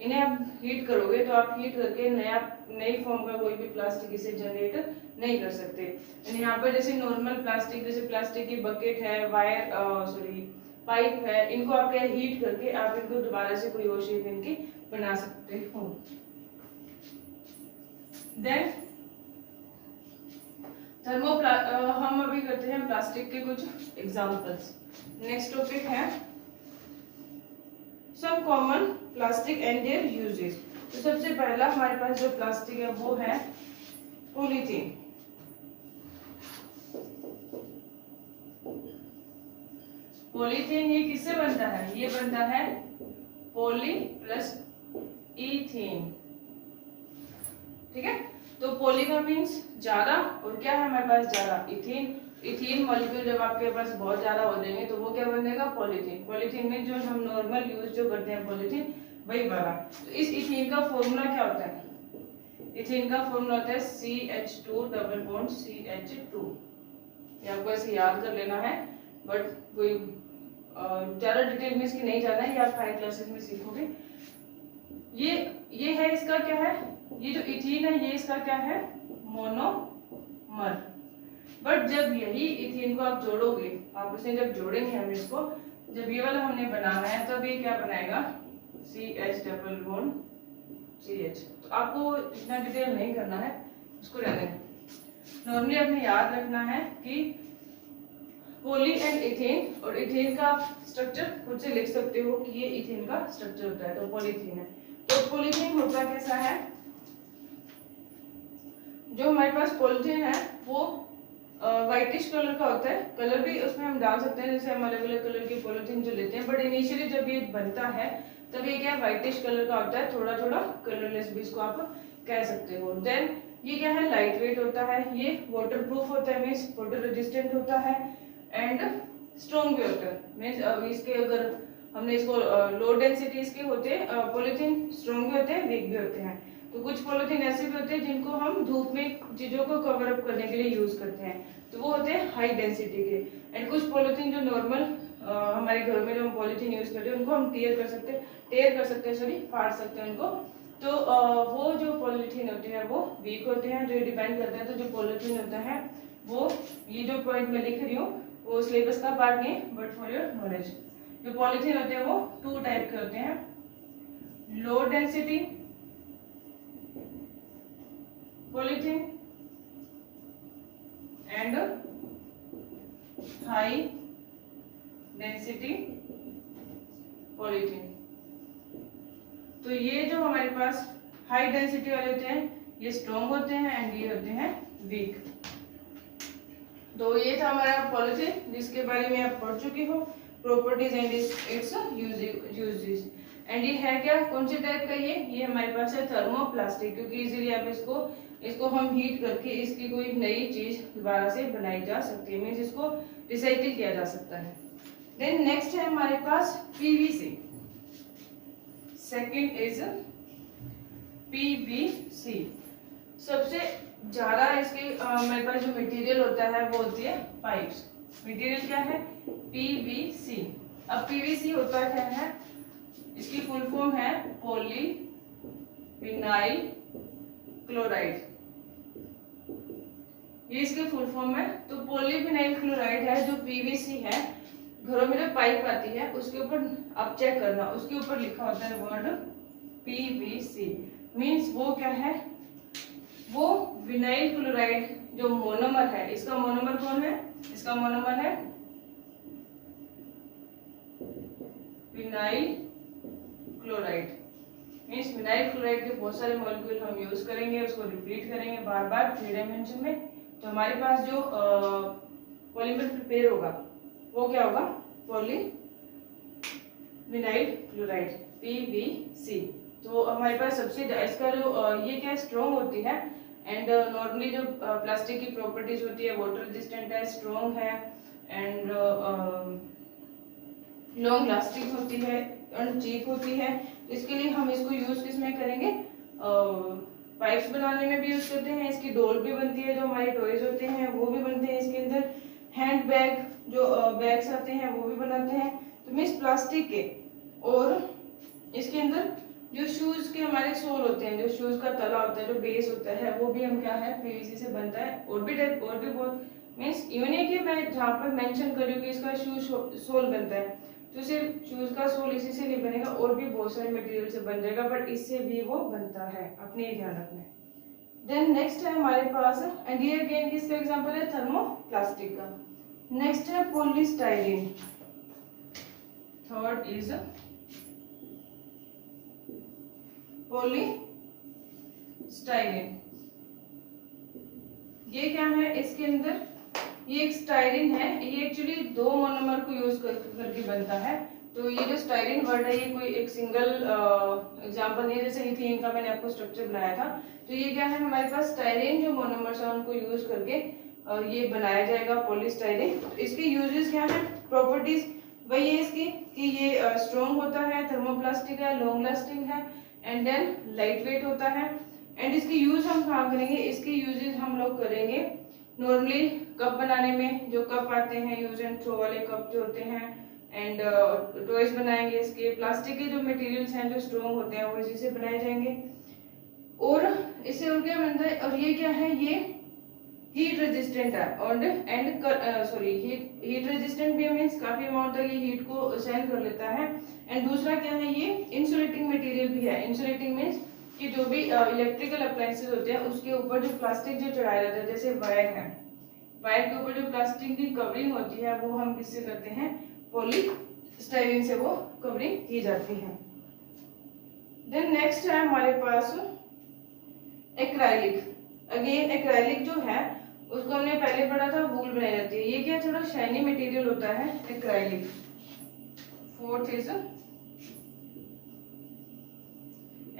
इन्हें आप हीट करोगे तो आप हीट करके नई फॉर्म का कोई भी प्लास्टिक इसे जनरेट नहीं कर सकते। यहाँ पर जैसे नॉर्मल प्लास्टिक, जैसे प्लास्टिक की बकेट है, पाइप है, इनको आप क्या हीट करके आप इनको दोबारा से कोई और शेप इनकी बना सकते हो। देन हम अभी करते हैं प्लास्टिक के कुछ एग्जांपल्स। नेक्स्ट टॉपिक है some common plastic and their uses. तो सबसे पहला हमारे पास जो प्लास्टिक है वो है पॉलीथीन। पॉलीथीन ये किससे बनता है? ये बनता है पॉली प्लस इथीन, ठीक है। तो पॉली का मीन्स ज्यादा, और क्या है हमारे पास? ज्यादा। इथीन, इथीन मॉलिक्यूल जब आपके पास बहुत ज्यादा हो जाएंगे तो वो क्या बनेगा? पॉलीथीन। पॉलीथीन में जो हम नॉर्मल यूज जो करते हैं पॉलीथीन, वही वाला। तो इस इथीन का फॉर्मूला क्या होता है? इथीन का फॉर्मूला होता है CH2 डबल बॉन्ड CH2। ये आपको ऐसे याद कर लेना है, बट कोई ज्यादा डिटेल में इसकी नहीं जाना है, ये आप हाई क्लासेस में सीखोगे। ये है, इसका क्या है? ये जो इथीन है ये इसका क्या है? मोनोमर। बट जब यही इथीन को आप जोड़ोगे, आप उसे जब जोड़ेंगे हम इसको, जब ये वाला हमने बनाना है तब ये क्या बनाएगा? CH double bond CH। तो आपको इतना डिटेल नहीं करना है, उसको रहने दें। नॉर्मली आपने याद रखना है कि पॉली एंड इथेन, और इथेन का स्ट्रक्चर खुद से लिख सकते हो कि ये इथेन का स्ट्रक्चर होता है। तो पॉलीथीन है। तो पॉलीथीन होता कैसा है? जो हमारे पास पॉलीथीन है वो व्हाइटिश कलर का होता है। कलर भी उसमें हम डाल सकते हैं, जैसे हम अलग अलग कलर की पॉलीथीन जो लेते हैं। बट इनिशियली जब ये बनता है तब ये क्या व्हाइटिश कलर का होता है, थोड़ा थोड़ा कलरलेस भी इसको आप कह सकते हो। देन ये क्या है? लाइट वेट होता है, ये वाटर प्रूफ होता है, मीन्स वाटर रेजिस्टेंट होता है, एंड स्ट्रॉन्ग भी होता है। मीन्स इसके अगर हमने इसको लो डेंसिटी इसके होते हैं पॉलीथीन, स्ट्रॉन्ग भी होते हैं, वीक भी होते हैं। तो कुछ पॉलीथीन ऐसे भी होते हैं जिनको हम धूप में चीजों को कवर अप करने के लिए यूज करते हैं, तो वो होते हैं हाई डेंसिटी के। एंड कुछ पॉलीथीन जो नॉर्मल हमारे घर में जो हम पॉलीथीन यूज करते हैं उनको हम फाड़ सकते हैं उनको। तो वो जो पॉलीथीन होते हैं वो वीक होते हैं, जो डिपेंड करता है। तो जो पॉलीथीन होता है वो, ये जो पॉइंट मैं लिख रही हूँ वो सिलेबस का पार्ट नहीं, बट फॉर योर नॉलेज। जो पॉलीथीन होते हैं वो टू टाइप के होते हैं, low density polythene and high density polythene. तो ये जो हमारे पास हाई डेंसिटी वाले होते हैं ये स्ट्रॉन्ग होते हैं, एंड ये होते हैं वीक। तो ये था हमारा पॉलीथीन, जिसके बारे में आप पढ़ चुके हो, properties and it's uses. And ये है क्या? कौन से टाइप का? ये हमारे पास है थर्मोप्लास्टिक, क्योंकि इजीली आप इसको इसको हम हीट करके इसकी कोई नई चीज दोबारा से बनाई जा सकती है, मीन्स इसको रिसाइकिल किया जा सकता है। देन नेक्स्ट है हमारे पास पीवीसी। Second is PVC. सबसे ज्यादा इसके मेरे पास जो मटेरियल होता है वो होती है पाइप्स। मटेरियल क्या है? पीवीसी। अब पीवीसी होता क्या है? इसकी फुल फॉर्म है पॉली विनाइल क्लोराइड, ये इसके फुल फॉर्म है। तो पॉलीविनाइल क्लोराइड है जो पीवीसी है, घरों में जो पाइप आती है उसके ऊपर आप चेक करना, उसके ऊपर लिखा होता है वर्ड पीवीसी। मींस वो क्या है? वो विनाइल क्लोराइड जो मोनोमर है, इसका मोनोमर कौन है? इसका मोनोमर है vinyl chloride. Means vinyl chloride के बहुत सारे मॉलिक्यूल हम यूज करेंगे, उसको रिपीट करेंगे बार बार 3 डायमेंशन में। तो हमारे पास जो पॉलीमर प्रिपेयर होगा वो क्या होगा? Poly vinyl chloride PVC. तो हमारे पास सबसे इसका जो ये क्या स्ट्रॉन्ग होती है, एंड नॉर्मली जो प्लास्टिक की प्रॉपर्टीज होती है वाटर रेजिस्टेंट है, स्ट्रॉन्ग है, एंड लॉन्ग लास्टिंग होती है और चीप होती है। इसके लिए हम इसको यूज किसमें करेंगे? पाइप्स बनाने में भी यूज करते हैं, इसकी डोल भी बनती है, जो हमारे टॉयज होते हैं वो भी बनते हैं इसके अंदर, हैंड बैग जो बैग्स आते हैं वो भी बनाते हैं। तो मीन्स प्लास्टिक के, और इसके अंदर जो शूज के हमारे सोल होते हैं, जो शूज का तला होता है, जो बेस होता है, वो भी हम क्या है? पीवीसी से बनता है। और भी टाइप और भी बहुत, मीन्स यूं नहीं कि मैं जहाँ पर मेंशन कर रही हूँ कि इसका शूज सोल बनता है तो सिर्फ शूज का सोल इसी से नहीं बनेगा, और भी बहुत सारे मटेरियल से बन जाएगा, बट इससे भी वो बनता है, अपने ही ध्यान रखना है। देन नेक्स्ट है हमारे पास, एंड ये अगेन किसका एग्जांपल है? थर्मोप्लास्टिक का। नेक्स्ट है पॉलीस्टाइरीन। Third is polystyrene. ये क्या है? इसके अंदर ये एक स्टाइरिन है, ये एक्चुअली 2 मोनोमर को यूज करके बनता है। तो ये जो स्टाइरिन वर्ड है ये कोई एक सिंगल एग्जांपल नहीं है, जैसे इथेन का मैंने आपको स्ट्रक्चर बनाया था। तो ये क्या है? हमारे पास स्टाइरिन जो मोनोमर्स है उनको यूज करके ये बनाया जाएगा पॉलीस्टाइरिन। तो इसके यूजेस क्या है? प्रॉपर्टीज वही है इसकी कि ये स्ट्रॉन्ग होता है, थर्मोप्लास्टिक है, लॉन्ग लास्टिंग है, एंड देन लाइट वेट होता है। एंड इसकी यूज हम कहाँ करेंगे? इसके यूजेस हम लोग करेंगे नॉर्मली कप बनाने में, जो कप आते हैं यूज एंड थ्रो वाले कप जो होते हैं, एंड टॉयज बनाएंगे इसके। प्लास्टिक के जो मटेरियल्स हैं जो स्ट्रॉन्ग होते हैं वो इसी से बनाए जाएंगे। और इससे और क्या बनता है? और ये क्या है? ये हीट रेजिस्टेंट है, और एंड सॉरी हीट रेजिस्टेंट भी मीन्स काफी अमाउंट तक ये हीट को सहन कर लेता है। एंड दूसरा क्या है? ये इंसुलेटिंग मटेरियल भी है। इंसुलेटिंग मीन्स कि जो भी इलेक्ट्रिकल अप्लायंसेस होते हैं उसके ऊपर जो प्लास्टिक जो चढ़ाया जाता है, जैसे वायर है, वायर के ऊपर जो प्लास्टिक की कवरिंग होती है वो हम किससे करते हैं? पॉलीस्टाइरीन से वो कवरिंग की जाती है। देन नेक्स्ट है हमारे पास एक्राइलिक। अगेन एक्राइलिक जो है उसको हमने पहले पढ़ा था, वूल बनाई जाती है। ये क्या थोड़ा शाइनी मटेरियल होता है एक्राइलिक। Fourth is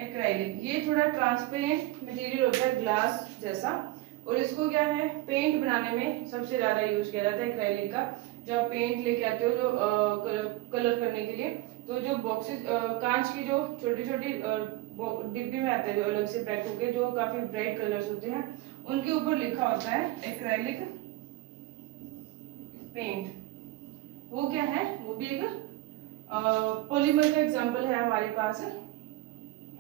acrylic. ये थोड़ा ट्रांसपेरेंट मटेरियल होता है, ग्लास जैसा, और इसको क्या है? पेंट बनाने में सबसे ज्यादा यूज किया जाता है एक्राइलिक का। जब पेंट लेके आते हो जो कलर करने के लिए, तो जो बॉक्सेस कांच की जो छोटी छोटी डिब्बी में आते हैं जो अलग से पैक होके, जो काफी ब्राइट कलर्स होते हैं, उनके ऊपर लिखा होता है एक्राइलिक पेंट। वो क्या है? वो भी एक पॉलीमर का एग्जांपल है हमारे पास,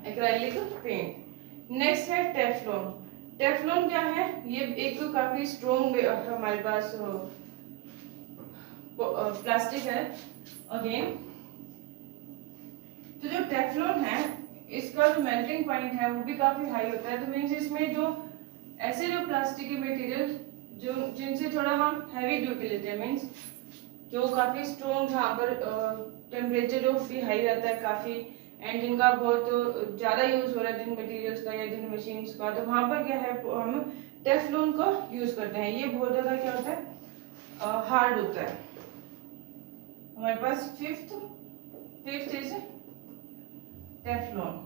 एक्राइलिक पेंट। नेक्स्ट है टेफ्लॉन। टेफ्लॉन क्या है? ये एक काफी स्ट्रॉन्ग हमारे पास प्लास्टिक है अगेन। तो जो टेफ्लॉन है इसका जो मेल्टिंग पॉइंट है वो भी काफी हाई होता है। तो मीन्स इसमें जो ऐसे जो प्लास्टिक के मटेरियल जो जिनसे थोड़ा हम हैवी ड्यूटी लेते हैं, मीन्स जो काफी स्ट्रॉन्ग, जहाँ पर टेम्परेचर जो भी हाई रहता है काफी, एंड जिनका बहुत ज्यादा यूज हो रहा है जिन मटेरियल्स का या जिन मशीन्स का, तो वहां पर क्या है? हम टेफ्लॉन का यूज करते हैं। ये बहुत ज्यादा क्या होता है? हार्ड होता है। हमारे पास फिफ्थ इज टेफ्लॉन।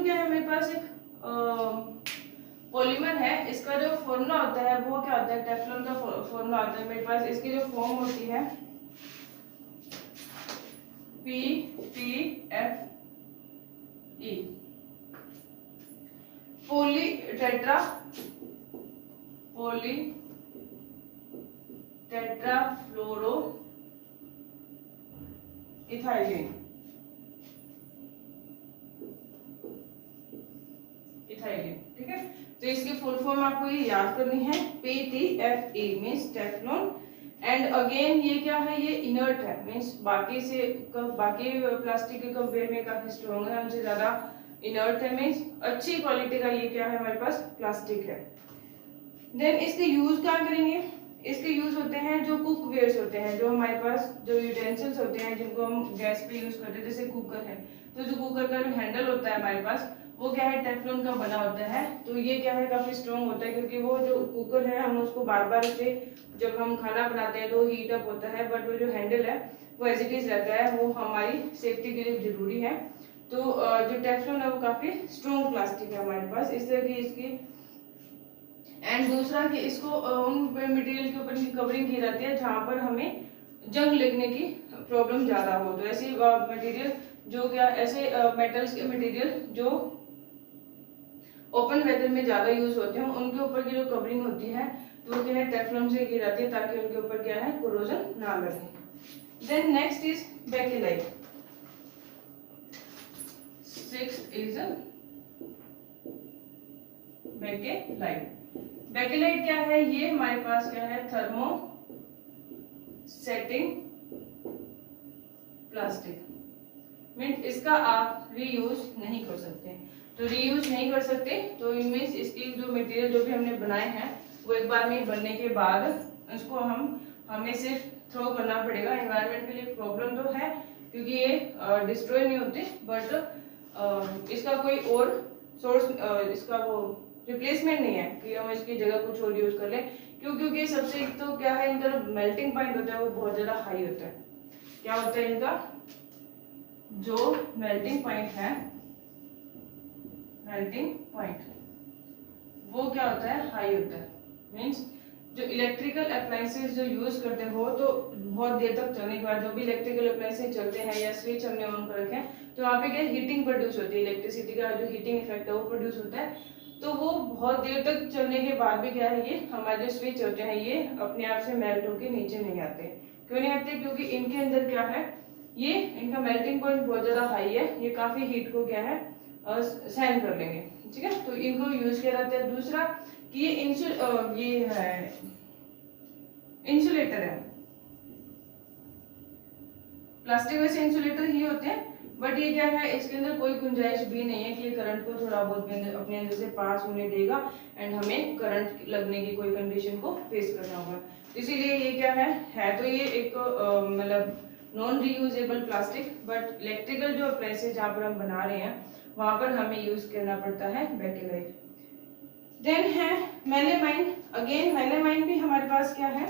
टेफ्लॉन क्या है, मेरे पास एक पॉलीमर है। इसका जो फॉर्मूला होता है वो क्या होता है, टेफ्लॉन का फॉर्मूला होता है मेरे पास, इसकी जो फॉर्म होती है PTFE, पॉली टेट्राफ्लोरो इथाइलिन। ठीक है, तो इसकी फुल फॉर्म आपको ये याद करनी है, PTFE means Teflon. And again ये क्या है, ये इनर्ट है, मींस बाकी प्लास्टिक के कंपेयर में काफी स्ट्रॉन्ग है, हमसे ज्यादा इनर्ट है, मींस अच्छी क्वालिटी का ये क्या है हमारे पास प्लास्टिक है। देन इसके यूज क्या करेंगे, इसके यूज होते हैं जो कुक वेयर्स होते हैं, जो हमारे पास जो यूटेंसिल्स होते हैं जिनको हम गैस पे यूज करते हैं, जैसे कुकर है, तो जो कुकर का जो हैंडल होता है हमारे पास वो क्या है, टेफ्लॉन का बना होता है। तो ये क्या है, काफी स्ट्रॉन्ग होता है, क्योंकि वो जो कुकर है हम उसको बार बार से जब हम खाना बनाते हैं तो हीट अप होता है, बट वो जो हैंडल है वो एज इट इज रहता है, वो हमारी सेफ्टी के लिए जरूरी है। तो जो टेफ्लॉन है वो काफी स्ट्रॉन्ग प्लास्टिक है हमारे पास, इस तरह की इसकी। एंड दूसरा कि इसको उन मटेरियल के ऊपर कवरिंग की जाती है जहां पर हमें जंग लगने की प्रॉब्लम ज्यादा हो, तो ऐसी मटेरियल जो क्या, ऐसे मेटल्स के मटेरियल जो ओपन वेदर में ज्यादा यूज होते हैं उनके ऊपर की जो कवरिंग होती है तो वो क्या है, टेफ्लॉन से की जाती है, ताकि उनके ऊपर क्या है, कोरोजन ना लगे। Then next is Bakelite. Sixth is Bakelite. Bakelite क्या है, ये हमारे पास क्या है, थर्मो सेटिंग प्लास्टिक, मीन्स इसका आप रीयूज नहीं कर सकते। तो रीयूज नहीं कर सकते तो मीन्स इसकी जो मटेरियल जो भी हमने बनाए हैं वो एक बार में बनने के बाद उसको हमें सिर्फ थ्रो करना पड़ेगा। एनवायरनमेंट के लिए प्रॉब्लम तो है क्योंकि ये डिस्ट्रॉय नहीं होते, बट इसका कोई और सोर्स, इसका वो रिप्लेसमेंट नहीं है कि हम इसकी जगह कुछ और यूज कर लें। क्योंकि सबसे तो क्या है, इनका मेल्टिंग पॉइंट होता है वो बहुत ज्यादा हाई होता है। क्या होता है इनका जो मेल्टिंग पॉइंट है, मेल्टिंग पॉइंट वो क्या होता है, हाई होता है। मींस जो इलेक्ट्रिकल अप्लायंसेस जो यूज करते हो तो बहुत देर तक चलने के बाद जो भी इलेक्ट्रिकल अप्लायंसेस चलते हैं या स्विच हमने ऑन कर रखे हैं तो वहाँ पे क्या हीटिंग प्रोड्यूस होती है, इलेक्ट्रिसिटी का जो हीटिंग इफेक्ट है वो प्रोड्यूस होता है। तो वो बहुत देर तक चलने के बाद भी क्या है, ये हमारे जो स्विच होते हैं ये अपने आप से मेल्ट होकर नीचे नहीं आते। क्यों नहीं आते, क्योंकि इनके अंदर क्या है, ये इनका मेल्टिंग पॉइंट बहुत ज्यादा हाई है, ये काफी हीट को क्या है सहन कर लेंगे। ठीक है, तो इनको यूज किया जाता है। दूसरा कि ये है इंसुलेटर है, प्लास्टिक वैसे इंसुलेटर ही होते हैं, बट ये क्या है, इसके अंदर कोई गुंजाइश भी नहीं है कि ये करंट को थोड़ा बहुत भी अपने अंदर से पास होने देगा एंड हमें करंट लगने की कोई कंडीशन को फेस करना होगा। इसीलिए ये क्या है तो ये एक मतलब non reusable plastic, but electrical जो अप्लायंसेस जहाँ पर हम बना रहे हैं वहां पर हमें यूज करना पड़ता है बेकेलाइट। देन है मेलेमाइन। अगेन मेलेमाइन भी हमारे पास क्या है,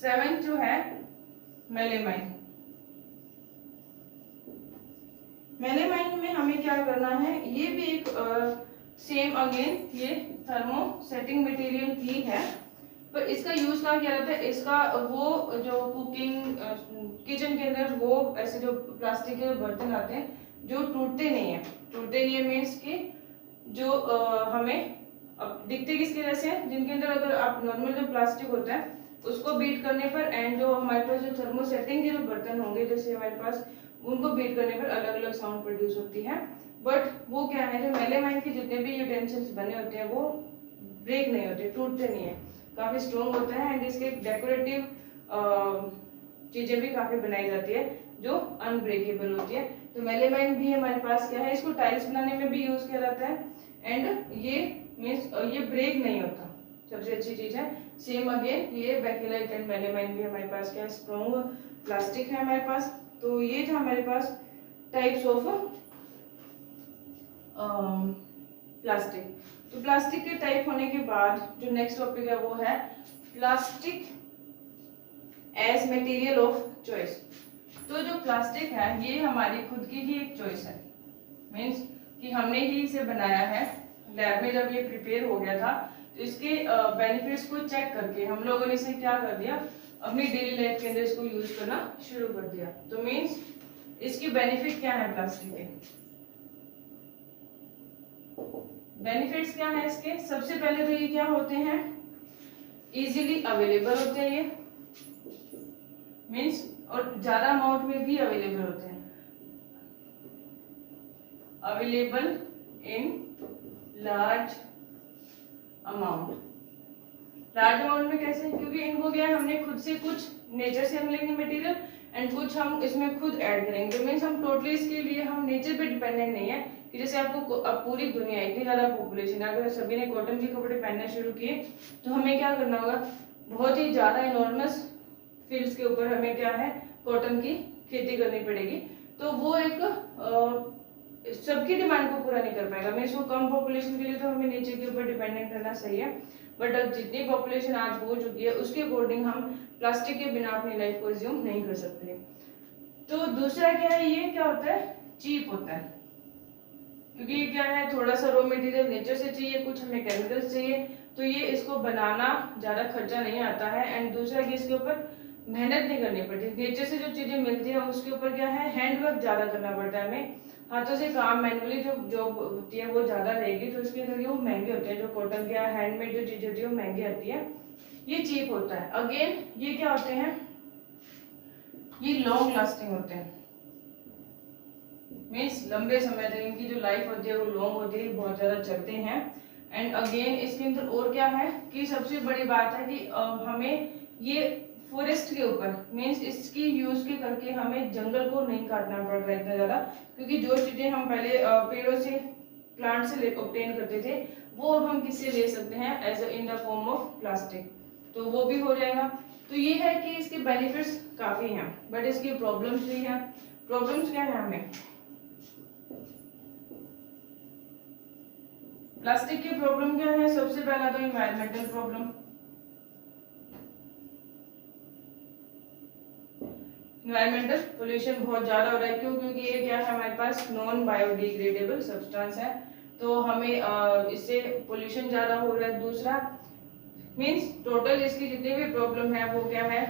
7 जो है मेलेमाइन। मेलेमाइन में हमें क्या करना है, ये भी एक सेम अगेन ये थर्मो सेटिंग मटेरियल ही है, पर इसका यूज क्या किया जाता है, इसका वो जो कुकिंग किचन के अंदर वो ऐसे जो प्लास्टिक के बर्तन आते हैं जो टूटते नहीं है मीन्स कि जो हमें अब दिखते किसके जैसे हैं, जिनके अंदर अगर आप नॉर्मल जो प्लास्टिक होता है उसको बीट करने पर एंड जो हमारे पास जो थर्मोसेटिंग के जो बर्तन होंगे जैसे हमारे पास उनको बीट करने पर अलग अलग साउंड प्रोड्यूस होती है। बट वो क्या है, जो मेलेमाइन के जितने भी यूटेंसिल्स बने होते हैं वो ब्रेक नहीं होते, टूटते नहीं है, काफी स्ट्रॉन्ग होता है। एंड इसके डेकोरेटिव चीजें भी काफी बनाई जाती है जो अनब्रेकेबल होती है। तो मेलेमाइन भी हमारे पास क्या है, इसको टाइल्स बनाने में भी यूज किया जाता है एंड ये मीन्स ये ब्रेक नहीं होता, सबसे अच्छी चीज है। सेम अगेन ये बेकेलाइट एंड मेलेमाइन भी हमारे पास क्या है, स्ट्रॉन्ग प्लास्टिक है हमारे पास। तो ये था हमारे पास टाइप्स ऑफ प्लास्टिक। तो प्लास्टिक के टाइप होने के बाद जो नेक्स्ट टॉपिक है वो है plastic as material of choice. तो जो प्लास्टिक है ये हमारी खुद की ही एक चॉइस है, मीन्स कि हमने ही इसे बनाया है। लैब में जब ये प्रिपेयर हो गया था तो इसके बेनिफिट्स को चेक करके हम लोगों ने इसे क्या कर दिया, अपनी डेली लाइफ के अंदर इसको यूज करना शुरू कर दिया। तो मीन्स इसके बेनिफिट क्या है प्लास्टिक के, बेनिफिट्स क्या है इसके। सबसे पहले तो ये क्या होते हैं, इजीली अवेलेबल होते हैं ये, मीन्स और ज्यादा अमाउंट में भी अवेलेबल होते हैं, available in large amount. Large amount में कैसे, क्योंकि इनको क्या है हमने खुद से कुछ नेचर से हम लेंगे मटेरियल एंड कुछ हम इसमें खुद ऐड करेंगे। तो मीन्स हम टोटली इसके लिए हम नेचर पे डिपेंडेंट नहीं है कि जैसे आपको अब पूरी दुनिया इतनी ज्यादा पॉपुलेशन है, अगर सभी ने कॉटन के कपड़े पहनने शुरू किए तो हमें क्या करना होगा, बहुत ही ज्यादा इनॉर्मस फील्ड्स के ऊपर हमें क्या है कॉटन की खेती करनी पड़ेगी। तो वो एक सबकी डिमांड को पूरा नहीं कर पाएगा। मीन्स वो कम पॉपुलेशन के लिए तो हमें नेचर के ऊपर डिपेंडेंट रहना सही है, बट अब जितनी पॉपुलेशन आज हो चुकी है उसके अकॉर्डिंग हम प्लास्टिक के बिना अपनी लाइफ को रिज्यूम नहीं कर सकते। तो दूसरा क्या है, ये क्या होता है, चीप होता है, क्योंकि ये क्या है थोड़ा सा रॉ मटेरियल नेचर से चाहिए, कुछ हमें केमिकल्स चाहिए, तो ये इसको बनाना ज्यादा खर्चा नहीं आता है। एंड दूसरा कि इसके ऊपर मेहनत नहीं करनी पड़ती, नेचर से जो चीजें मिलती है उसके ऊपर क्या है हैंडवर्क ज्यादा करना पड़ता है, हमें हाथों से काम मैनुअली जो जॉब होती है वो ज्यादा रहेगी, तो इसके लिए वो महंगे होते हैं। जो कॉटन के हैंडमेड जो चीजें होती है वो महंगी आती है, ये चीप होता है। अगेन ये क्या होते हैं, ये लॉन्ग लास्टिंग होते हैं, मीन्स लंबे समय तक इनकी जो लाइफ होती है वो लॉन्ग होती है, बहुत ज्यादा चलते हैं। एंड अगेन इसके अंदर और क्या है कि सबसे बड़ी बात है कि हमें ये फॉरेस्ट के ऊपर, मीन्स इसकी यूज के करके हमें जंगल को नहीं काटना पड़ रहा है इतना ज्यादा, क्योंकि जो चीजें हम पहले पेड़ों से प्लांट से ऑब्टेन करते थे वो अब हम किससे ले सकते हैं, as in the form of plastic, तो वो भी हो जाएगा। तो ये है कि इसके बेनिफिट्स काफी हैं, बट इसकी प्रॉब्लम्स भी हैं। प्रॉब्लम्स क्या है हमें, प्लास्टिक की प्रॉब्लम क्या है, सबसे पहला तो इन्वायरमेंटल प्रॉब्लम। इन्वायरमेंटल पोल्यूशन बहुत ज्यादा हो रहा है, क्यों, क्योंकि ये क्या है हमारे पास नॉन बायोडिग्रेडेबल सब्सटेंस है, तो हमें इससे पोल्यूशन ज्यादा हो रहा है। दूसरा मीन्स टोटल इसकी जितनी भी प्रॉब्लम है वो क्या है,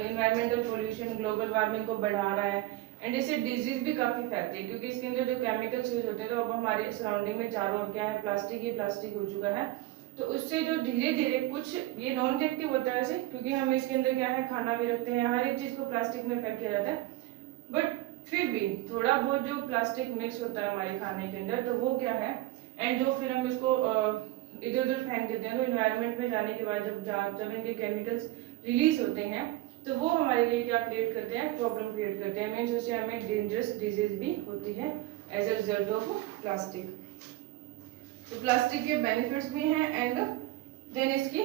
इन्वायरमेंटल पोल्यूशन ग्लोबल वार्मिंग को बढ़ा रहा है, एंड इससे डिजीज भी काफी फैलती है, क्योंकि इसके अंदर जो केमिकल्स यूज होते हैं तो अब हमारे सराउंडिंग में चारों ओर क्या है, प्लास्टिक ही प्लास्टिक हो चुका है। तो उससे जो धीरे धीरे कुछ ये नॉन रिएक्टिव होता है ऐसे, क्योंकि हम इसके अंदर क्या है खाना भी रखते हैं, हर एक चीज को प्लास्टिक में पैक किया जाता है, बट फिर भी थोड़ा बहुत जो प्लास्टिक मिक्स होता है हमारे खाने के अंदर, तो वो क्या है, एंड जो फिर हम इसको इधर उधर फेंक देते हैं, तो इन्वायरमेंट में जाने के बाद जब इनके केमिकल्स रिलीज होते हैं तो वो हमारे लिए क्या क्रिएट करते हैं, प्रॉब्लम क्रिएट करते हैं, मीन्स उससे हमें डेंजरस डिजीज भी होती है as a result of plastic. तो प्लास्टिक के बेनिफिट्स भी हैं एंड देन इसकी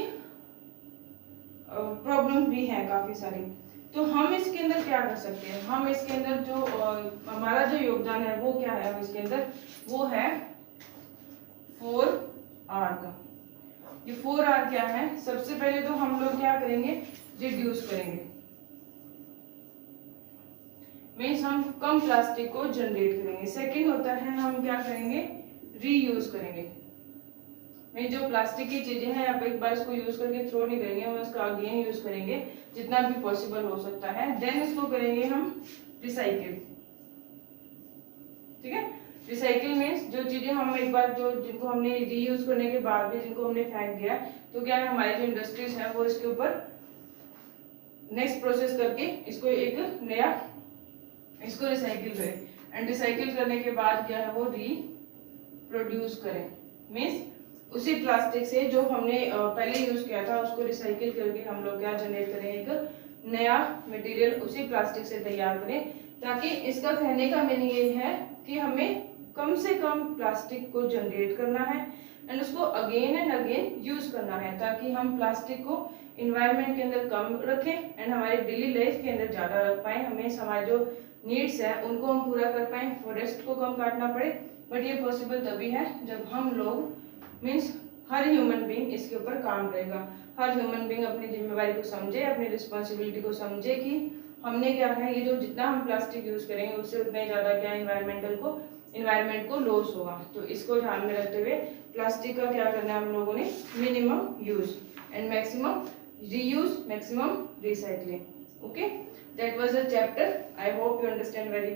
प्रॉब्लम भी है काफी सारी। तो हम इसके अंदर क्या कर सकते हैं, हम इसके अंदर जो हमारा जो योगदान है वो क्या है, हम इसके अंदर वो है 4R का। ये 4R क्या है, सबसे पहले तो हम लोग क्या करेंगे, रिड्यूस करेंगे, मीन्स हम कम प्लास्टिक को जनरेट करेंगे। सेकंड होता है हम क्या करेंगे, रीयूज करेंगे, मैं जो प्लास्टिक की चीजें हैं आप एक बार इसको यूज करके थ्रो नहीं करेंगे, हम उसका अगेन यूज करेंगे जितना भी पॉसिबल हो सकता है। देन इसको करेंगे हम रिसाइकिल, ठीक है। रिसाइकिल मीन्स जो चीजें हम एक बार जो जिनको हमने रीयूज करने के बाद भी जिनको हमने फेंक दिया, तो क्या है हमारी जो इंडस्ट्रीज है वो इसके ऊपर नेक्स्ट प्रोसेस करके इसको एक नया इसको रिसाइकिल करें, एंड रिसाइकिल करने के बाद क्या है वो रीप्रोड्यूस करें, मीन्स उसी प्लास्टिक से जो हमने पहले यूज किया था उसको रिसाइकिल करके हम लोग क्या जनरेट करें, एक नया मटेरियल उसी प्लास्टिक से तैयार करें, ताकि इसका कहने का मीनिंग ये है कि हमें कम से कम प्लास्टिक को जनरेट करना है एंड उसको अगेन एंड अगेन यूज करना है, ताकि हम प्लास्टिक को इन्वायरमेंट के अंदर कम रखें एंड हमारी डेली लाइफ के अंदर ज्यादा रख पाए, हमें हमारे जो नीड्स है उनको हम पूरा कर पाए, फॉरेस्ट को कम काटना पड़े। बट ये पॉसिबल तभी है जब हम लोग मीन्स हर ह्यूमन बीइंग इसके ऊपर काम करेगा, हर ह्यूमन बीइंग अपनी जिम्मेवारी को समझे, अपनी रिस्पॉन्सिबिलिटी को समझे कि हमने क्या है, ये जो जितना हम प्लास्टिक यूज करेंगे उससे उतना ही ज्यादा क्या इन्वायरमेंट को लॉस होगा। तो इसको ध्यान में रखते हुए प्लास्टिक का क्या करना है हम लोगों ने, minimum use and maximum reuse, maximum recycling. Okay, that was a chapter. I hope you understand very